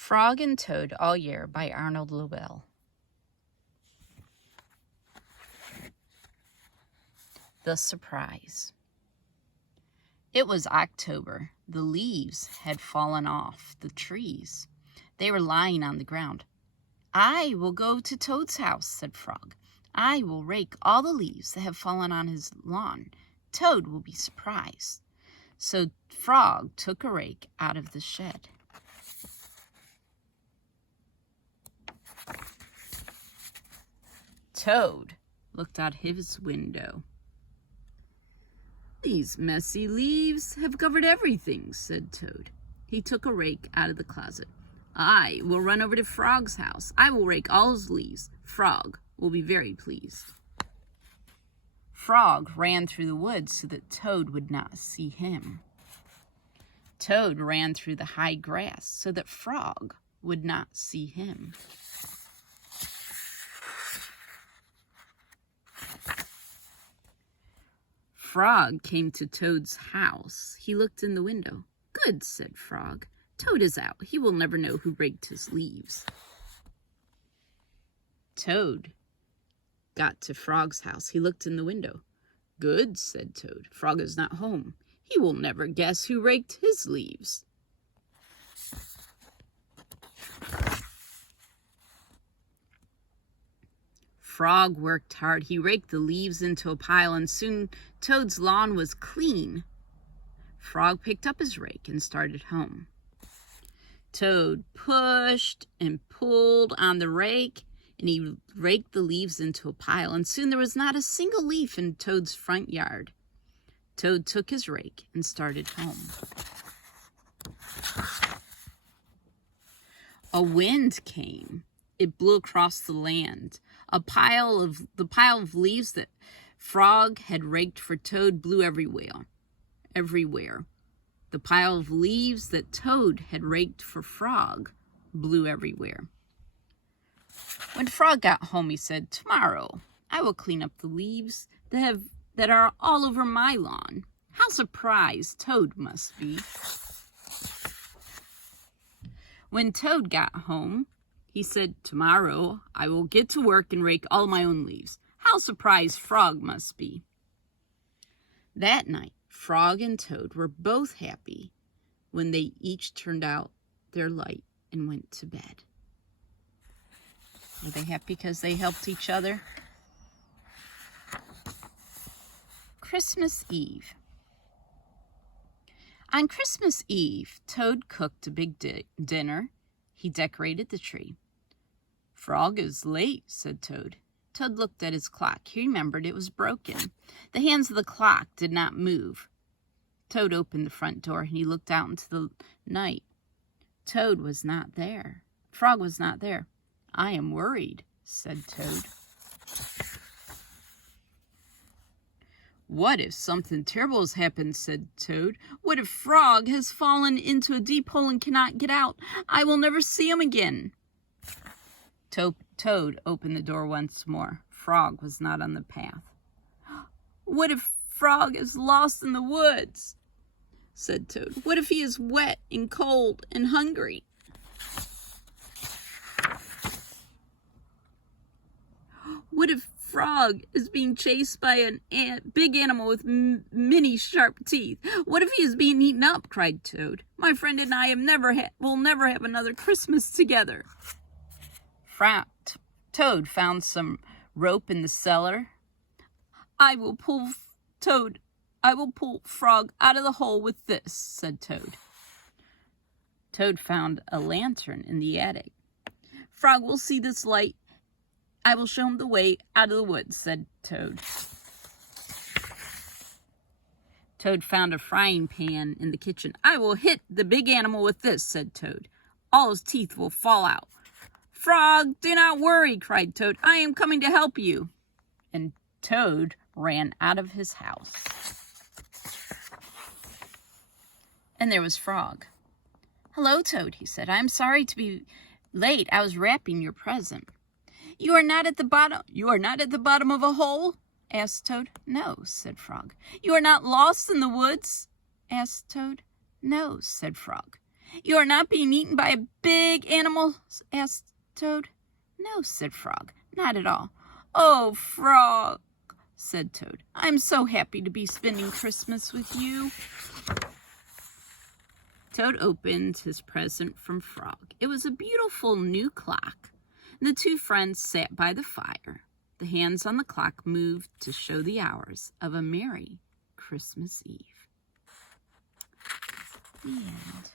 Frog and Toad All Year by Arnold Lobel. The Surprise. It was October. The leaves had fallen off the trees. They were lying on the ground. "I will go to Toad's house," said Frog. "I will rake all the leaves that have fallen on his lawn. Toad will be surprised." So Frog took a rake out of the shed. Toad looked out his window. "These messy leaves have covered everything," said Toad. He took a rake out of the closet. "I will run over to Frog's house. I will rake all his leaves. Frog will be very pleased." Frog ran through the woods so that Toad would not see him. Toad ran through the high grass so that Frog would not see him. Frog came to Toad's house. He looked in the window. "Good," said Frog. "Toad is out. He will never know who raked his leaves." Toad got to Frog's house. He looked in the window. "Good," said Toad. "Frog is not home. He will never guess who raked his leaves." Frog worked hard. He raked the leaves into a pile, and soon Toad's lawn was clean. Frog picked up his rake and started home. Toad pushed and pulled on the rake, and he raked the leaves into a pile, and soon there was not a single leaf in Toad's front yard. Toad took his rake and started home. A wind came. It blew across the land. The pile of leaves that Frog had raked for Toad blew everywhere. The pile of leaves that Toad had raked for Frog blew everywhere. When Frog got home, he said, "Tomorrow I will clean up the leaves that are all over my lawn." How surprised Toad must be. When Toad got home, he said, "Tomorrow I will get to work and rake all my own leaves." How surprised Frog must be. That night, Frog and Toad were both happy when they each turned out their light and went to bed. Were they happy because they helped each other? Christmas Eve. On Christmas Eve, Toad cooked a big dinner. He decorated the tree. "Frog is late," said Toad. Toad looked at his clock. He remembered it was broken. The hands of the clock did not move. Toad opened the front door and he looked out into the night. Toad was not there. Frog was not there. "I am worried," said Toad. "What if something terrible has happened?" said Toad. "What if Frog has fallen into a deep hole and cannot get out? I will never see him again." Toad opened the door once more. Frog was not on the path. "What if Frog is lost in the woods?" said Toad. "What if he is wet and cold and hungry?" "What if Frog is being chased by a big animal with many sharp teeth? What if he is being eaten up?" cried Toad. "My friend and I will never have another Christmas together." Toad found some rope in the cellar. I will pull Frog out of the hole with this," said Toad. Toad found a lantern in the attic. "Frog will see this light. I will show him the way out of the woods," said Toad. Toad found a frying pan in the kitchen. "I will hit the big animal with this," said Toad. "All his teeth will fall out." "Frog, do not worry," cried Toad. "I am coming to help you." And Toad ran out of his house. And there was Frog. "Hello, Toad," he said. "I am sorry to be late. I was wrapping your present." You are not at the bottom of a hole?" asked Toad. "No," said Frog. "You are not lost in the woods?" asked Toad. "No," said Frog. You are not being eaten by a big animal? Asked Toad. No, said Frog, not at all. Oh, Frog, said Toad, I'm so happy to be spending Christmas with you. Toad opened his present from Frog. It was a beautiful new clock. The two friends sat by the fire. The hands on the clock moved to show the hours of a merry Christmas Eve. The end.